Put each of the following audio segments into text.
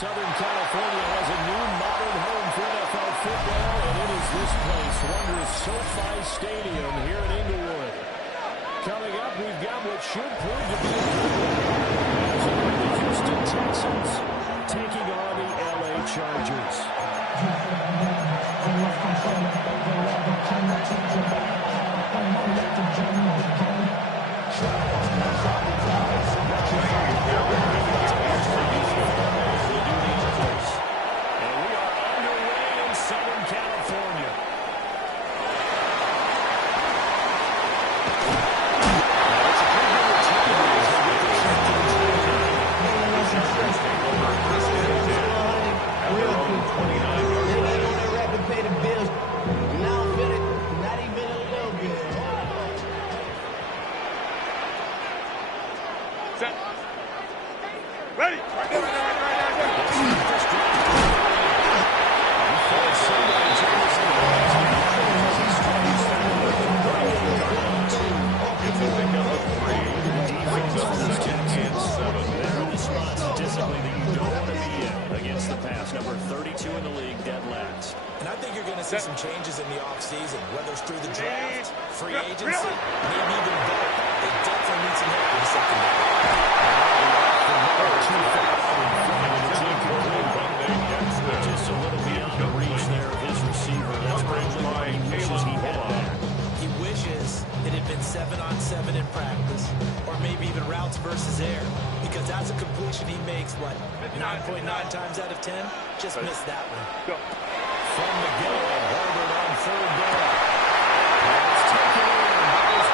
Southern California has a new modern home for NFL football, and it is this place, wondrous SoFi Stadium here in Inglewood. Coming up, we've got what should prove to be a good one. The Houston Texans taking on the LA Chargers. Some changes in the offseason, whether it's through the draft, free agency, maybe even both. They definitely need some help in the secondary. Just a little beyond the reach there of his receiver. That's probably why he wishes he had that. He wishes it had been 7-on-7 in practice, or maybe even routes versus air, because that's a completion he makes, 9.9 times out of 10? Just missed that one. Go. From the go, Herbert on third down. It's taken in by his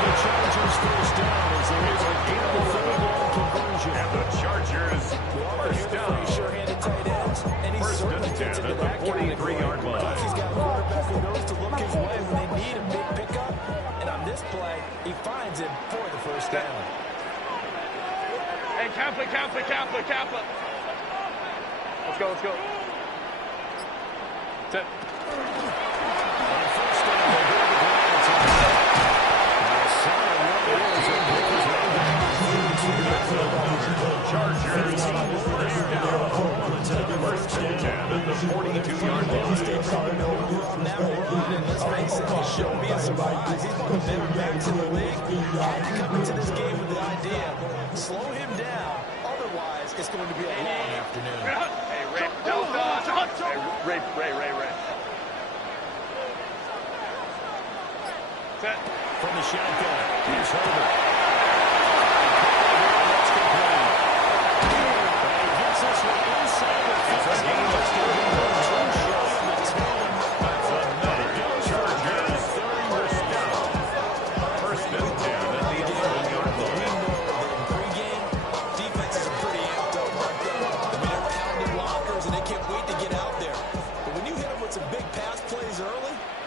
the Chargers first down as there is a double third down conversion. And the Chargers first down. Sure-handed tight ends, and he certainly gets into that 43-yard line. He's got a quarterback who knows to look his way when they need a big pickup, and on this play, he finds him for the first down. Hey, Kaplan. Let's go. Set. Chargers first down. First and 10 at the 42-yard line. On that run, and let's face it, he shouldn't be a surprise. He's one of the better backs in the league. Had to come into this game with the idea, slow him down. Otherwise, it's going to be a long afternoon. Hey, Ray. Set. From the shotgun, here's Herbert. Gets us one inside the 50.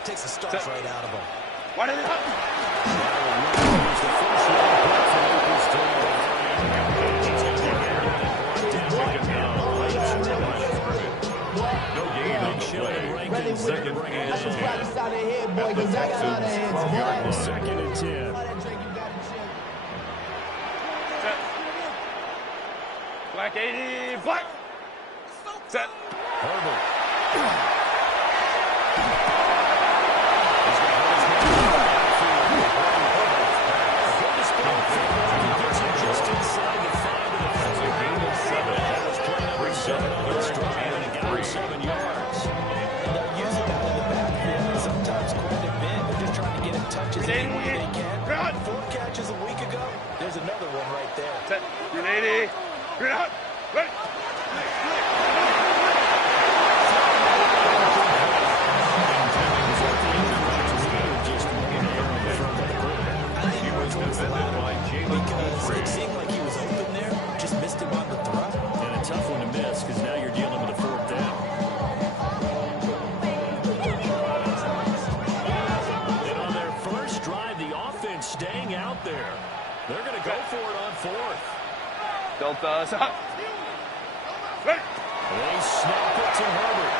Takes the starts right out of him. Why did it happen? No gain on the play. Second and 10. Second and 10. Black 80. Black. Set. Herbert. Touches any way they can. 4 catches a week ago. There's another one right there. Set. Green 80. Green out. Ready. Because it seemed like he was open there. Just missed him on the throw. And a tough one to miss because now you're dealing with a 4th down. Staying out there. They're going to go for it on 4th. Delta stop. Ready. They snap it to Herbert.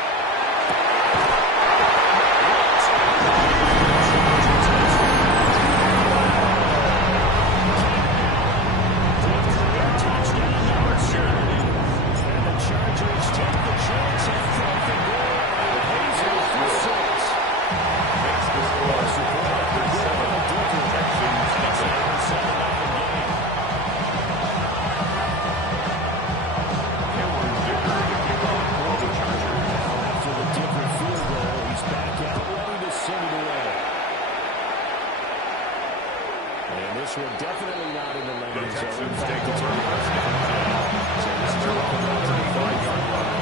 Touchdown number definitely not in the The landing zone. Texans take over first and 10. So this is their own 35-yard line.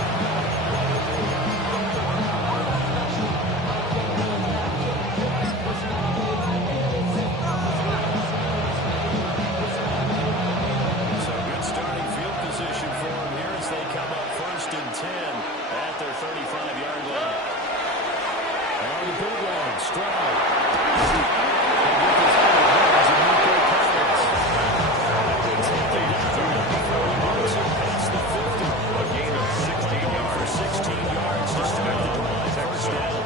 So good starting field position for them here as they come up first and 10 at their 35-yard line. On the bootleg, Stroud. A gain of 16 yards. 16 yards to start the drive. First down.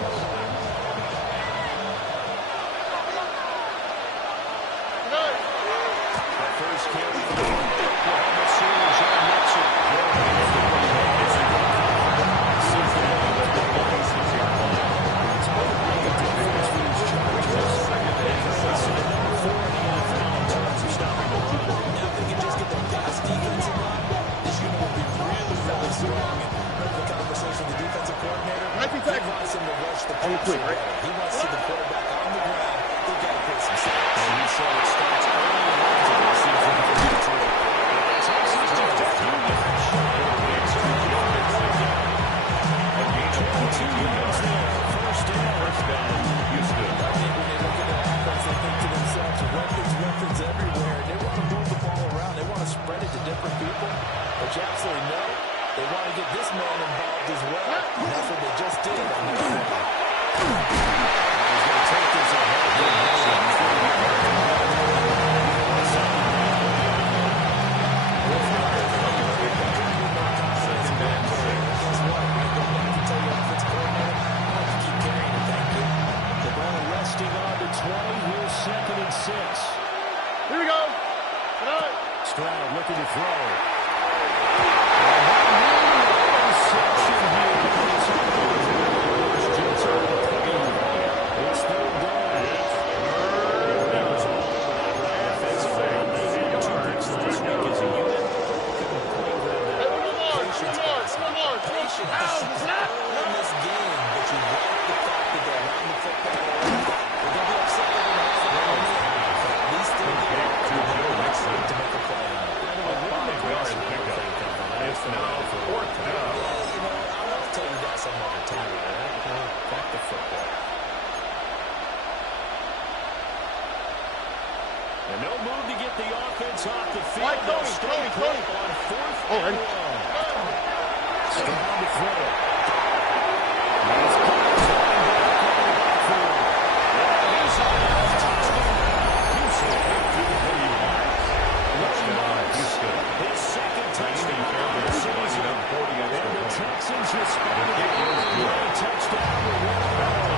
The first carry for the Oklahoma Sooners on Mitchell. He wants to see the quarterback on the ground. They've got to put some stops. And he said it starts early and often this season for Detroit. Texans just 22 yards there. First down. Houston. I think when they look at their offense, they think to themselves, weapons everywhere. They want to move the ball around. They want to spread it to different people. But you absolutely know they want to get this man involved as well. And that's what they just did on that play. He's going to take this resting on the 20. Here's 2nd and 6. Here we go. Stroud looking to throw. It's third down. And no move to get the offense off the field. Mike, Tony. On 4th and 1. Stroud to throw. He's got his line back on the backfield. He's on the touchdown. Houston through the lead. Houston. His second touchdown of the season. And the Texans responded with a touchdown to win it all.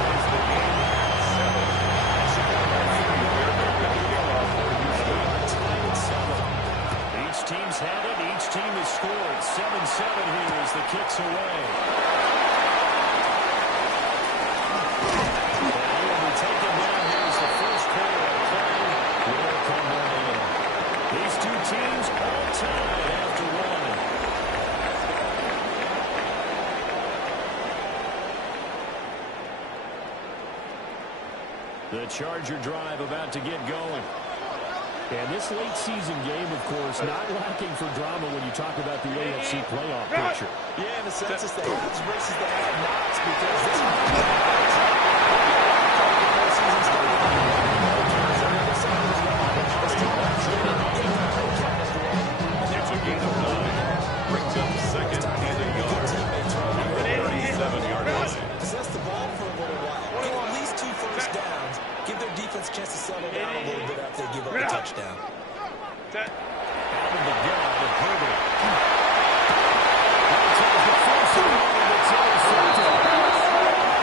Each team's had it. Each team has scored. 7-7 here as the kicks away. And he'll be taken down here as the first quarter of play will come to an end. These two teams all tied after one. The Charger drive about to get going. And this late season game, of course, not lacking for drama when you talk about the AFC playoff picture. Yeah, in the sense it's the haves versus the have-nots because this It's a gain of 9. Brings up second and a yard. At the 37-yard line. Possess the ball for a little while. Get at least 2 first downs. Give their defense a chance to settle down a little bit after they give up a touchdown. Out of the gun to Herbert. Outside the first one, and it's intercepted.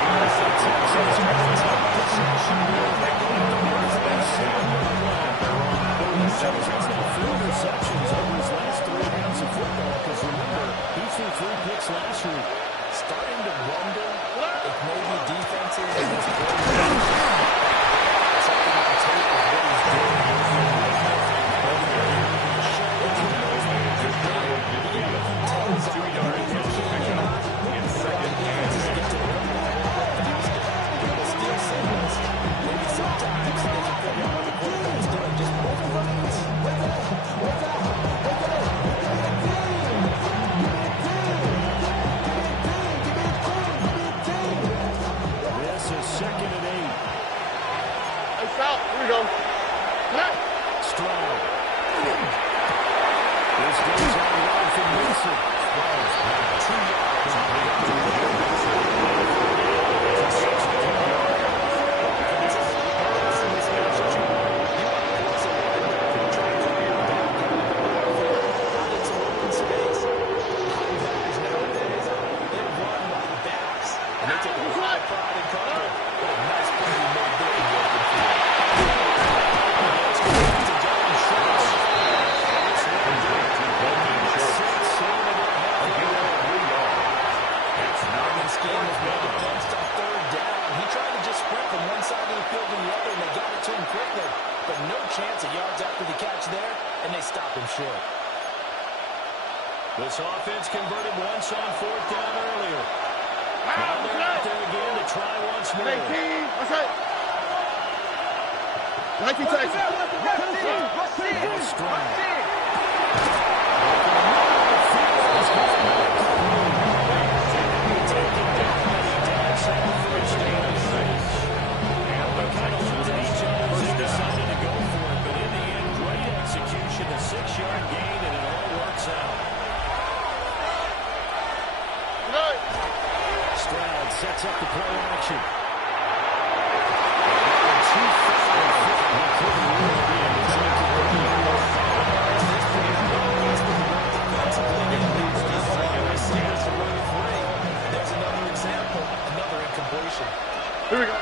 The Texans have possession here. He's got 4 receptions over his last 3 rounds of football because, remember, he threw 3 picks last week. Starting to wonder if maybe defenses in this sometimes they can figure out what the quarterback's doing. Just overrun it. there, and they stop him short. This offense converted once on 4th down earlier. Now they're out there again to try once more. 19 Texas. Decided to go for it, but in the end, great execution, a 6-yard gain, and it all works out. Stroud sets up the play action. There's another example, another incompletion. Here we go.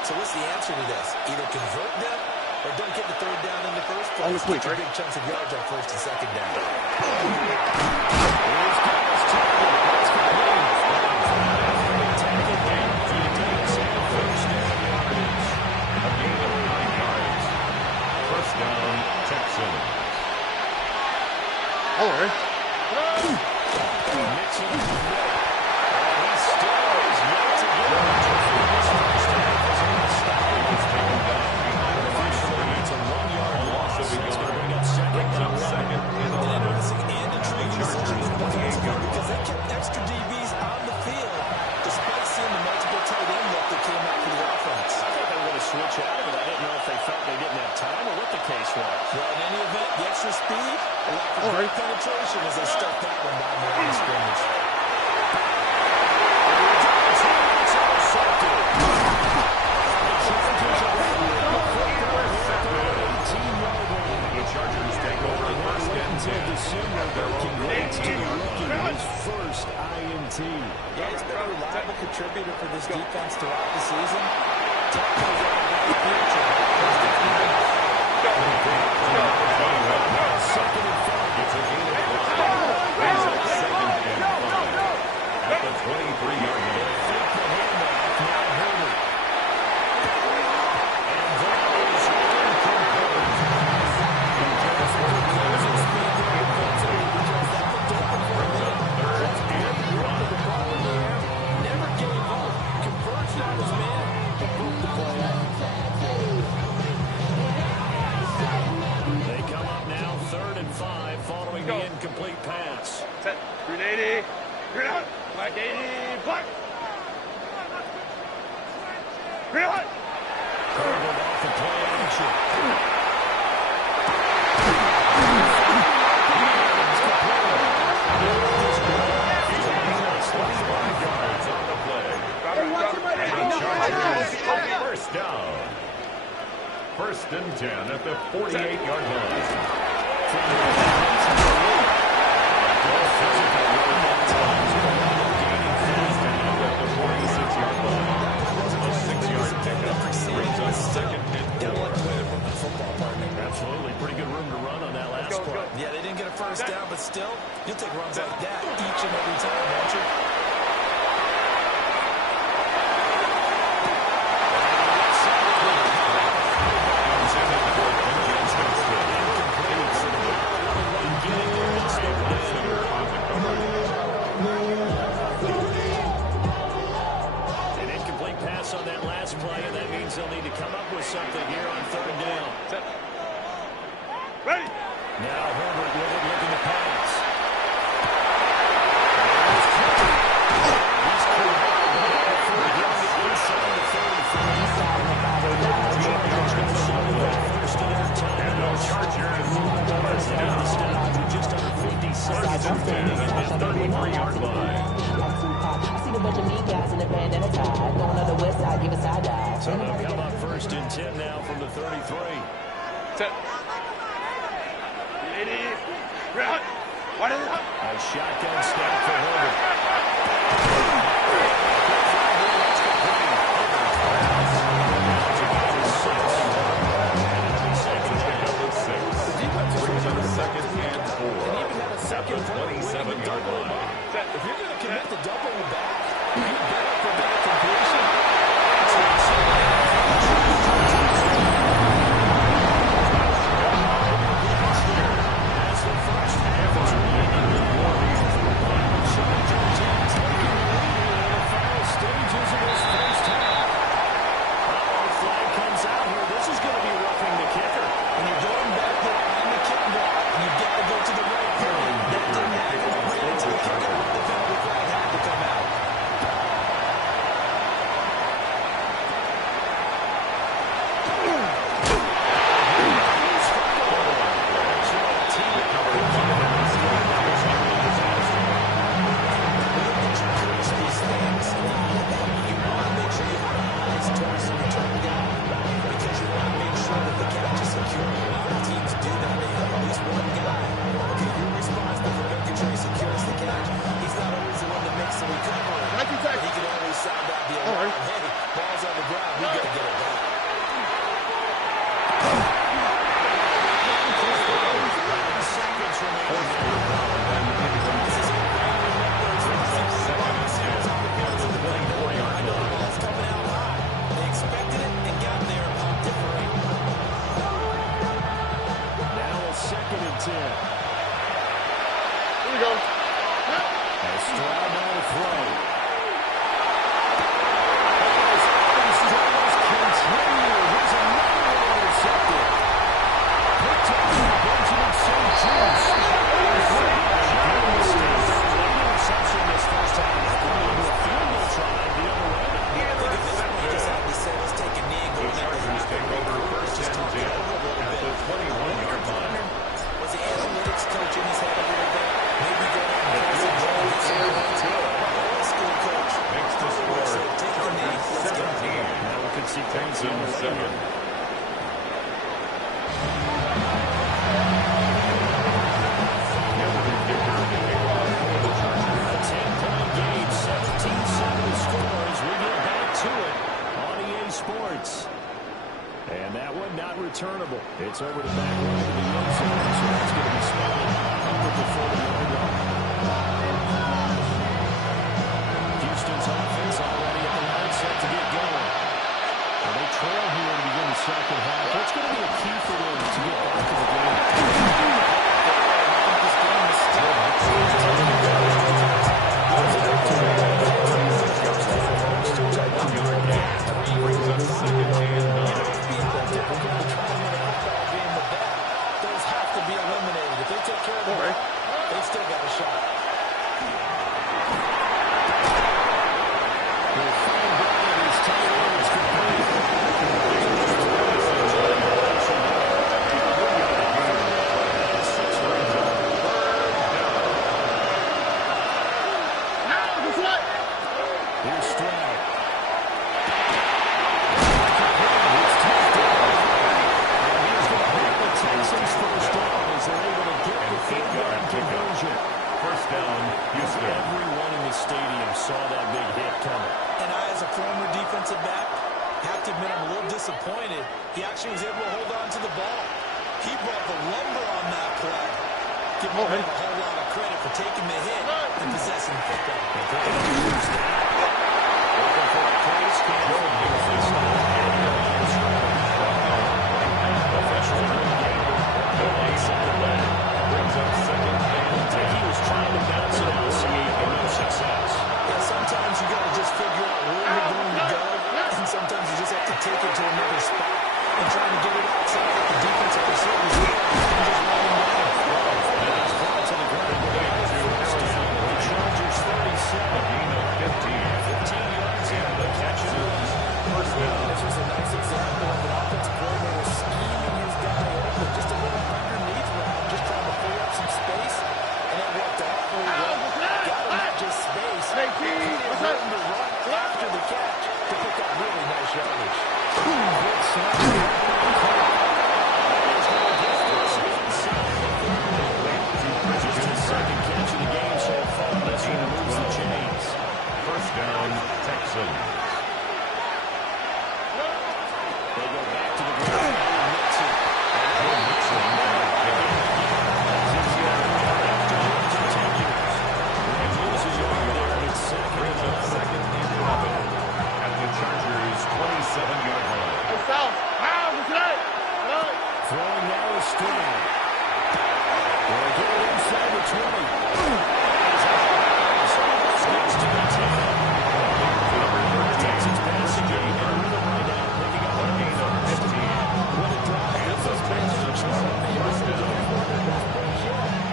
So what's the answer to this? Either convert them or don't get the 3rd down in the first place. On the quick, right? Big chunks of yards on 1st and 2nd down. First down, Texans. All right. Because they kept extra DBs on the field despite seeing the multiple tight end look that came out for the offense. I thought they were going to switch out of it. I didn't know if they felt they didn't have time or what the case was. Well, in any event, the extra speed, a lack of great penetration as they stuck that one down the line of scrimmage. The Chargers take over 1st and 10. December, they're congrats to the rookie, his first INT. Yeah, he's been a reliable contributor for this defense throughout the season. Second and 5. It's a gain of 5. Brings up 2nd and 5. At the 23-yard line. Fake the handoff, now Herbert. And that is incomplete. never gave up. Converts on his man and broke the play out. They come up now 3rd and 5 following the incomplete pass. Set. 380. Green out. 580. Block. Green out. Cardinal off the play action. First down. 1st and 10 at the 48-yard line. Absolutely. Pretty good room to run on that last play. Yeah, they didn't get a first down, but still, you'll take runs like that each and every time, won't you? An incomplete pass on that last play, and that means they'll need to come up with something here on 3rd down. Ready. Now Herbert with it, looking to pass. He's cleared out. Inside the 35. And the Chargers first down. Just under 50 seconds. 33-yard line. I see the bunch of mean guys in So they'll come up first and 10 now from the 33. Set. Ready. Round. One and up. A shotgun snap for Herbert. Second and 4. And even had a second 27-yard line. If you're going to commit the double back, you better prevent a completion. As the first half is winding down. Chargers are taking the lead here in the final stages of this first half. Flag comes out here. This is going to be roughing the kicker. When you're going back there on the kick block, you've got to go to the right point. That didn't happen. It ran into the kicker. The penalty flag had to come out. It's over to back right to the end zone, so that's going to be spotted up at the 40-yard line. Houston's offense already at the line set to get going. And they trail here to begin the second half. What's going to be a key for them to get back to the game? This game is still brings up second and 9. If they take care of the ball, they still got a shot. Here's Stroud. Texans first down as they're able to get the 5-yard conversion. First down, Houston. Everyone in the stadium saw that big hit coming. And I, as a former defensive back, have to admit I'm a little disappointed. He actually was able to hold on to the ball. He brought the lumber on that play. Give him a whole lot of credit for taking the hit and possessing the football. Looking for a place, can't go. Brings up second and 10. He was trying to bounce it out, and no success. Yeah, sometimes you got to just figure out where you're going to go, and sometimes you just have to take it to another spot and trying to get it outside like the defensive receiver is there and just run him down. It's brought to the ground. The Chargers 37. 15 yards in, but catch it up. First down. This was a nice example of an offensive coordinator scheming his guy open, just a little underneath route, just trying to free up some space, and it worked out really well. Got him not just space, but room to run after Stroud. They'll get it inside the 20. Switch to the 10. Texans passing game in rhythm right now, picking up a gain of 15. What a drive. This is Texans short. First down.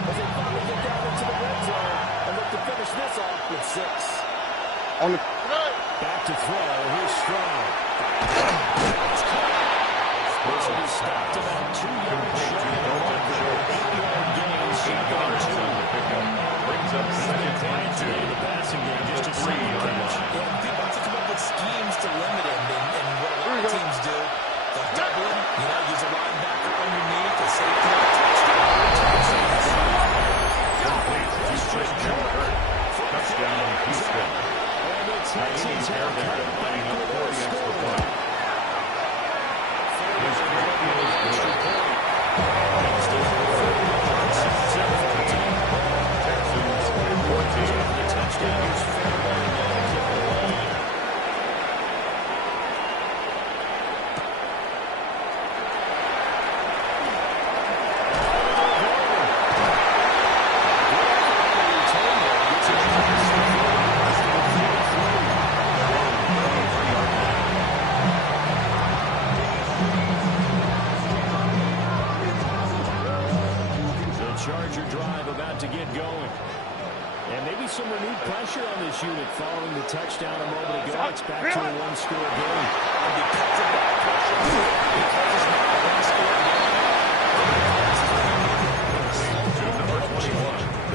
As they finally get down into the red zone and look to finish this off with 6. On the Back to throw. Here's Stroud. Will be stopped about 2 yards short of the line. 8-yard gain, second and 2. Brings up second and 2. The passing game, just a 3-yard line. Yeah, people have to come up with schemes to limit him, and what a lot of teams do. They'll double him, use a linebacker underneath, a safety on Touchdown, Houston. And the Texans have cut it back with a score. Charger drive about to get going. And maybe some renewed pressure on this unit following the touchdown a moment ago. It's back to a one-score game. And because of that pressure, because it's not a one-score game,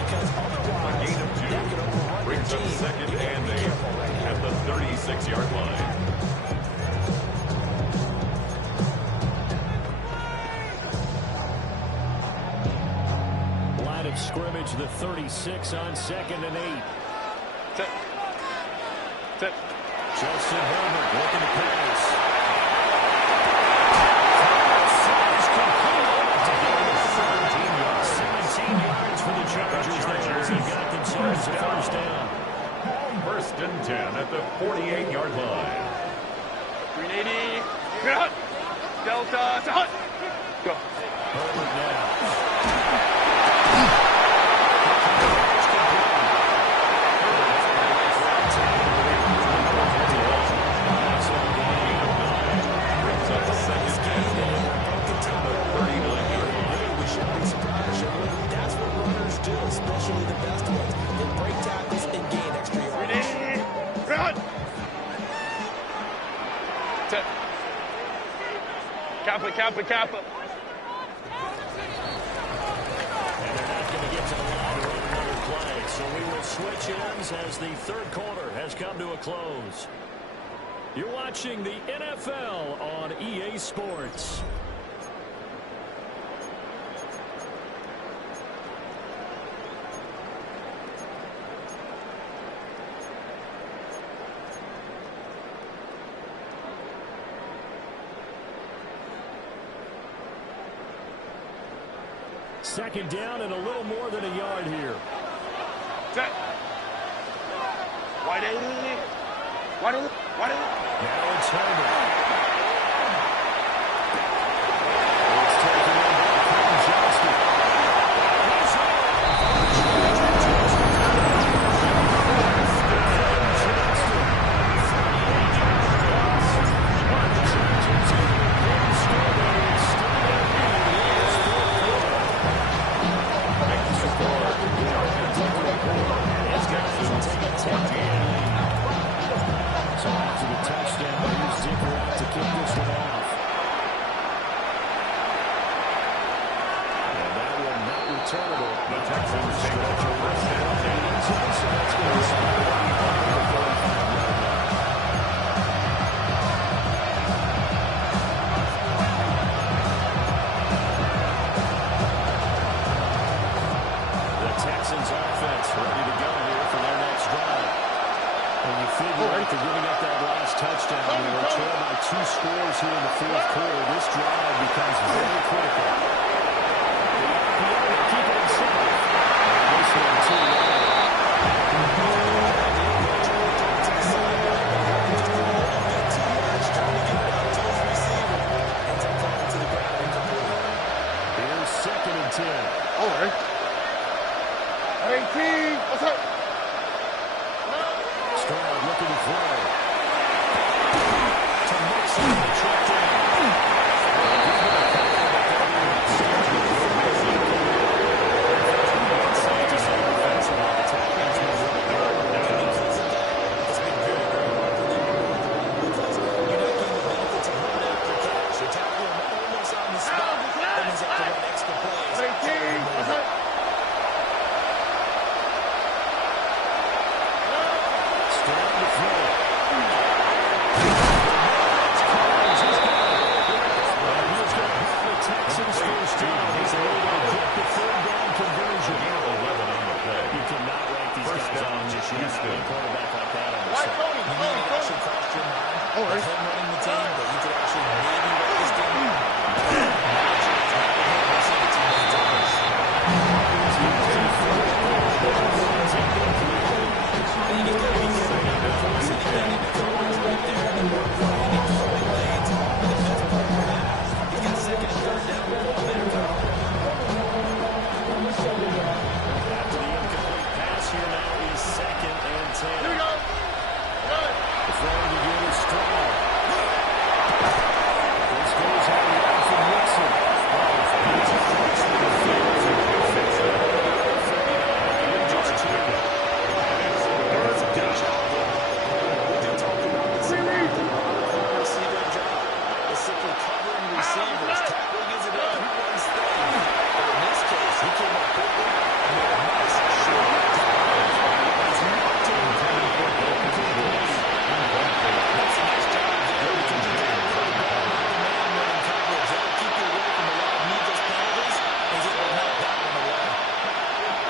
because otherwise, A gain of 2 that could overrun brings your up team. second You and gotta be 8 careful right at now. the 36-yard line. Line of scrimmage, the 36 on second and 8. Justin Herbert looking to pass. Pass complete to get to 17 yards for the Chargers. They've got themselves a first down. First and 10 at the 48-yard line. 380. Cut. Delta. Hut. Go. Herbert now. That's what runners do, especially the best ones. They break tackles and gain extra yards. 380. Cut. Set. Kappa. And they're not going to get to the line to run another play. So we will switch ends as the third quarter has come to a close. You're watching the NFL on EA Sports. Second down and a little more than a yard here. Set. Wide 80. Now it's Herbert. It's taken in by Quentin Johnston. So after the touchdown, here's Dicker out to kick this one off. And that one not returnable. The Texans take over first down. So that's going to spot the 45-yard line. The Texans offense ready to go here for their next drive. And you figure after giving up that last touchdown, they were trailed by 2 scores here in the fourth quarter. This drive becomes very critical. The RPO keep it inside. This one too low. Here's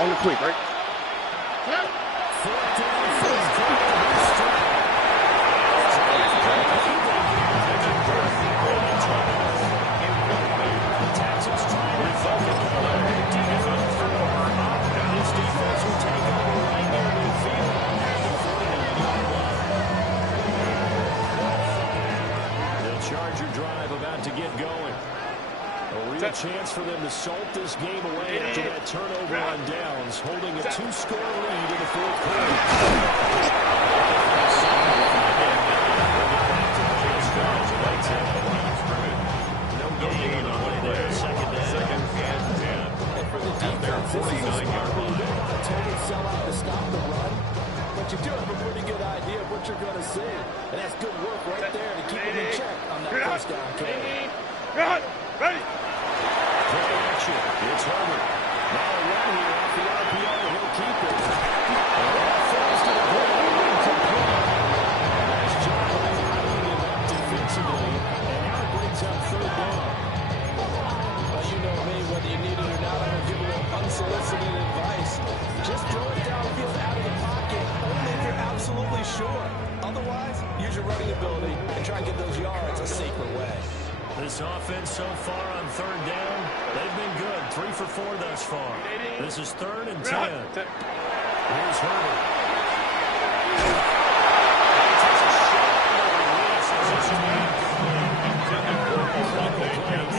On the quick, right? The Charger drive about to get going. A real chance for them to salt this game away after that turnover on downs, holding a 2-score lead in the fourth quarter. No gain on the play. Second and 10. At their 49-yard line. Total sellout to stop the run, but you do have a pretty good idea of what you're going to see. And that's good work right there to keep him in check on that first down carry. Ready? Play action. It's Herbert. Now a run here off the RPO. He'll keep it. Falls to the ground. Incomplete. Nice job of hiding him up defensively. And now it brings up third down. Well, you know me, whether you need it or not, I'm going to give a little unsolicited advice. Just throw it downfield out of the pocket, only if you're absolutely sure. Otherwise, use your running ability and try and get those yards a safer way. This offense so far on third down, they've been good. 3 for 4 thus far. This is 3rd and 10. Here's Herbert.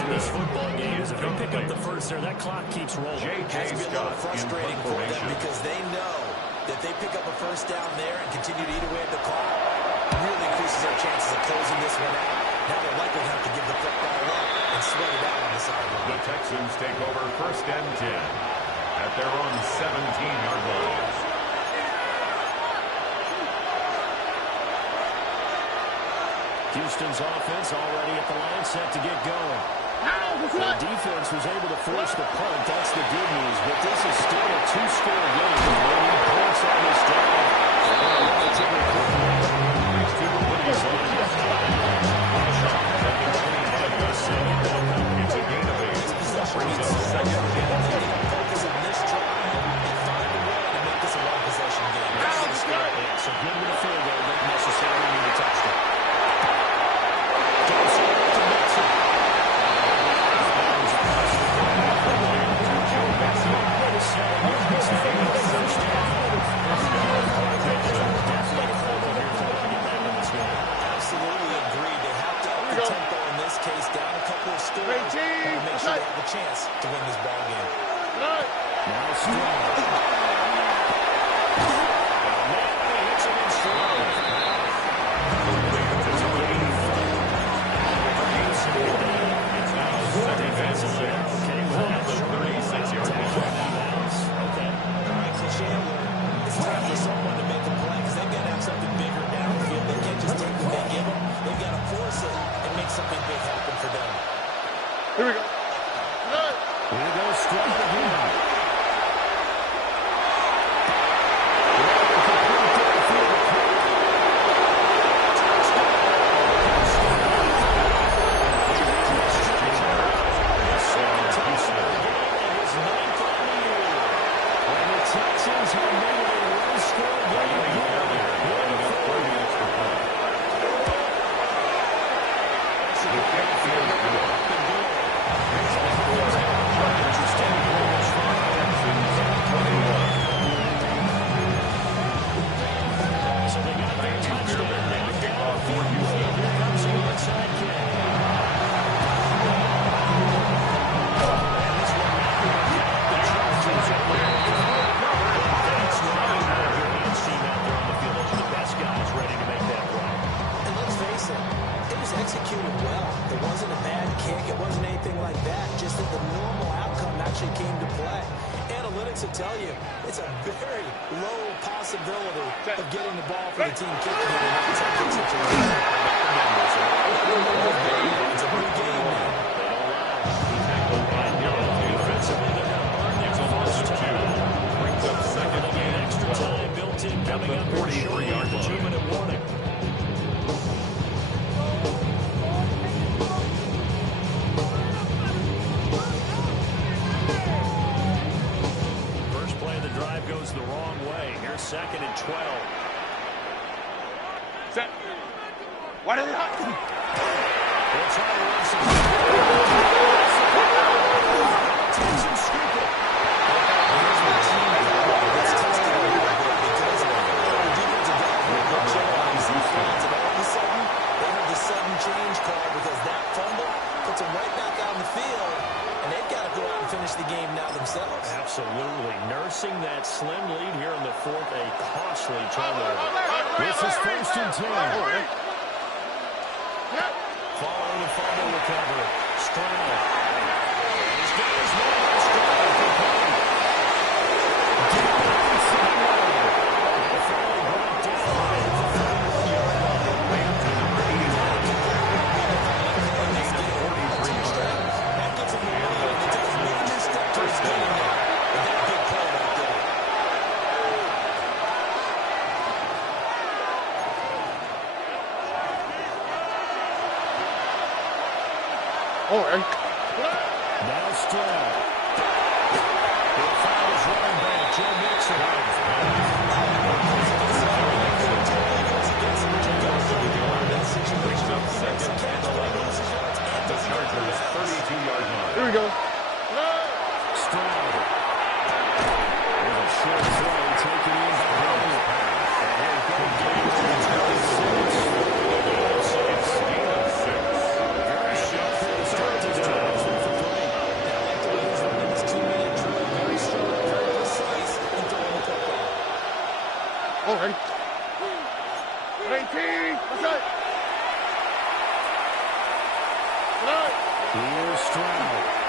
This football game is if they pick up the first there, that clock keeps rolling. Has to be a little frustrating for them because they know that they pick up a first down there and continue to eat away at the clock. Really increases their chances of closing this one out. Now they're likely to have to give the football up and sweat it out on the sideline. The Texans take over 1st and 10 at their own 17-yard line. Houston's offense already at the line, set to get going. The defense was able to force the punt. That's the good news. But this is still a 2-score game. They need points on this drive. Relatively quick. It's a gain of 8. Brings up 2nd and 10. Focus on this drive and find a way to make this a one-possession game. So good with a field goal, not necessarily need a touchdown. Absolutely agreed. They have to up the tempo in this case, down a couple of scores, and make sure they have a chance to win this ball game. Now Stroud. Hits him in stride. Executed well. It wasn't a bad kick. It wasn't anything like that. Just that the normal outcome actually came to play. Analytics will tell you it's a very low possibility of getting the ball for the team kicking in an outside kick situation. It's a big game now. Defensively, they're going to earn their first time. Brings up second again. Extra time built in coming up in shortly at the 2-minute warning. Goes the wrong way. Here's 2nd and 12. Set. What is it? They'll try to run some. Take some scooping. Here's my team. It's tested a little bit because our defensive guys were good check on these response. And all of a sudden, they have the sudden change call because that fumble puts them right back out on the field. And they've got to go out and finish the game now themselves. Absolutely. Nursing that slim lead here in the 4th, a costly turnover. This is 1st and 10. Following the fumble recovery. Stroud. He's got his man on Stroud for Payne. Deep inside. And finally brought down at the 31-yard line. That gives them the lead, and it takes a major step to his game now. With that big play right there. Now Stroud. He'll foul his running back, Joe Mixon. Brings up second and 11. The Chargers' 32-yard line. Here we go. Stroud. With a short throw taken in by Hill. And here comes very sharp for the start to drive for 3. I like the way he's running this 2-minute drill. Very strong, very precise, and throwing the football. Oh, ready. 18. What's up? Here's Stroud.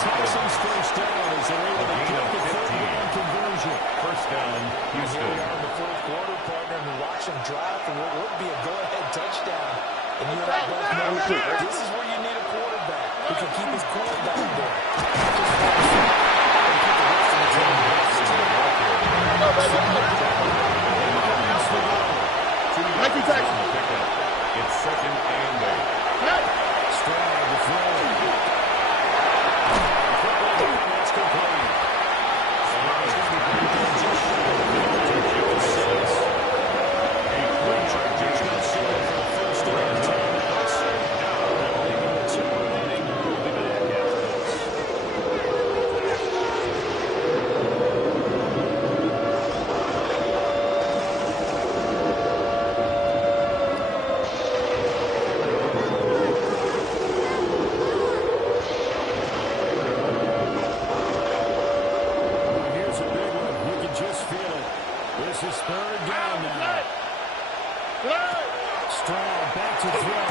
Texans first down as they're able to get the 3rd-down conversion. First down, Houston. Here we are in the 4th quarter, partner, and we watch them drive for what would be a go-ahead touchdown. And you and I both know this is where you need a quarterback who can keep his quarterback there. It's 2nd and 8. Stroud the throw. That's complete. This is 3rd down now. Stroud back to throw.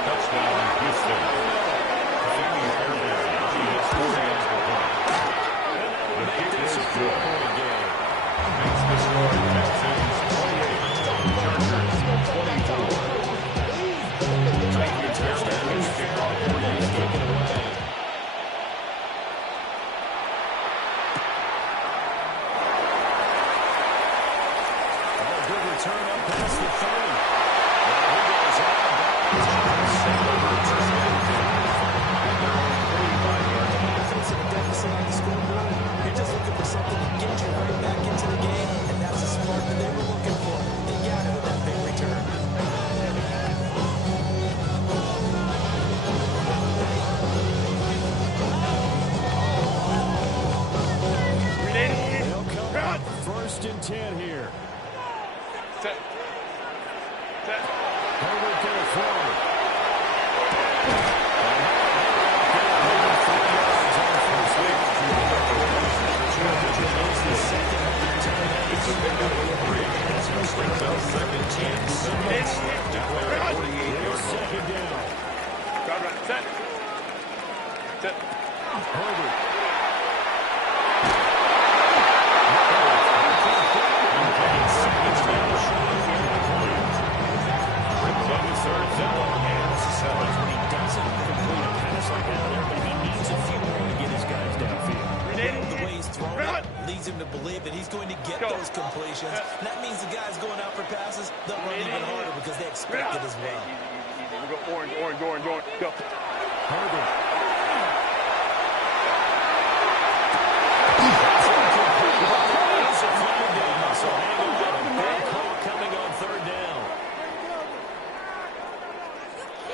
Touchdown, Houston. Miami Airborne. He has 4 yards per punt. The kick is good. Makes the score Texans 28, Chargers 24. Titans Airborne kickoff 48 taken away. Turn up past the 30. Now he goes out of bounds. Defensive deficit on the scoreboard. 1st and 10 here. Set. Set. Herbert to the throw. Second down. Set. Set. Herbert. Leads him to believe that he's going to get those completions. And that means the guys going out for passes, they'll run even harder because they expect it as well. We go orange. Go. Herbert. So hanging on a big call coming on 3rd down.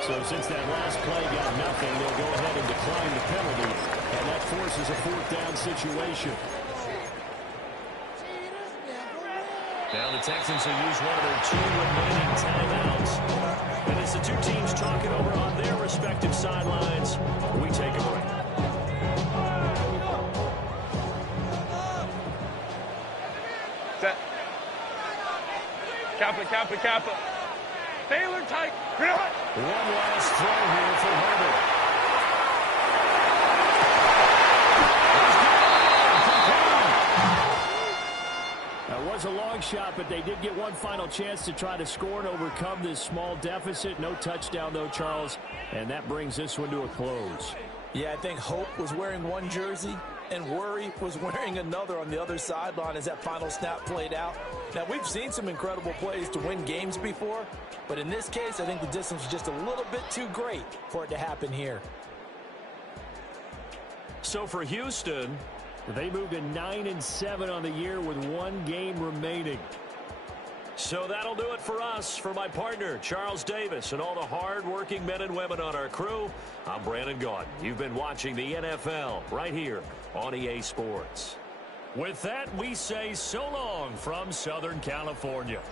So since that last play got nothing, they'll go ahead and decline the penalty, and that forces a 4th down situation. Now the Texans will use one of their 2 remaining timeouts. And as the 2 teams talk it over on their respective sidelines, we take a break. Set. Kappa. Taylor tight. One last throw here for Herbert. That was a long shot, but they did get one final chance to try to score and overcome this small deficit. No touchdown, though, Charles, and that brings this one to a close. Yeah, I think Hope was wearing one jersey and Worry was wearing another on the other sideline as that final snap played out. Now, we've seen some incredible plays to win games before, but in this case, I think the distance was just a little bit too great for it to happen here. So for Houston, they moved to 9-7 on the year with 1 game remaining. So that'll do it for us. For my partner, Charles Davis, and all the hard-working men and women on our crew, I'm Brandon Gaudin. You've been watching the NFL right here on EA Sports. With that, we say so long from Southern California.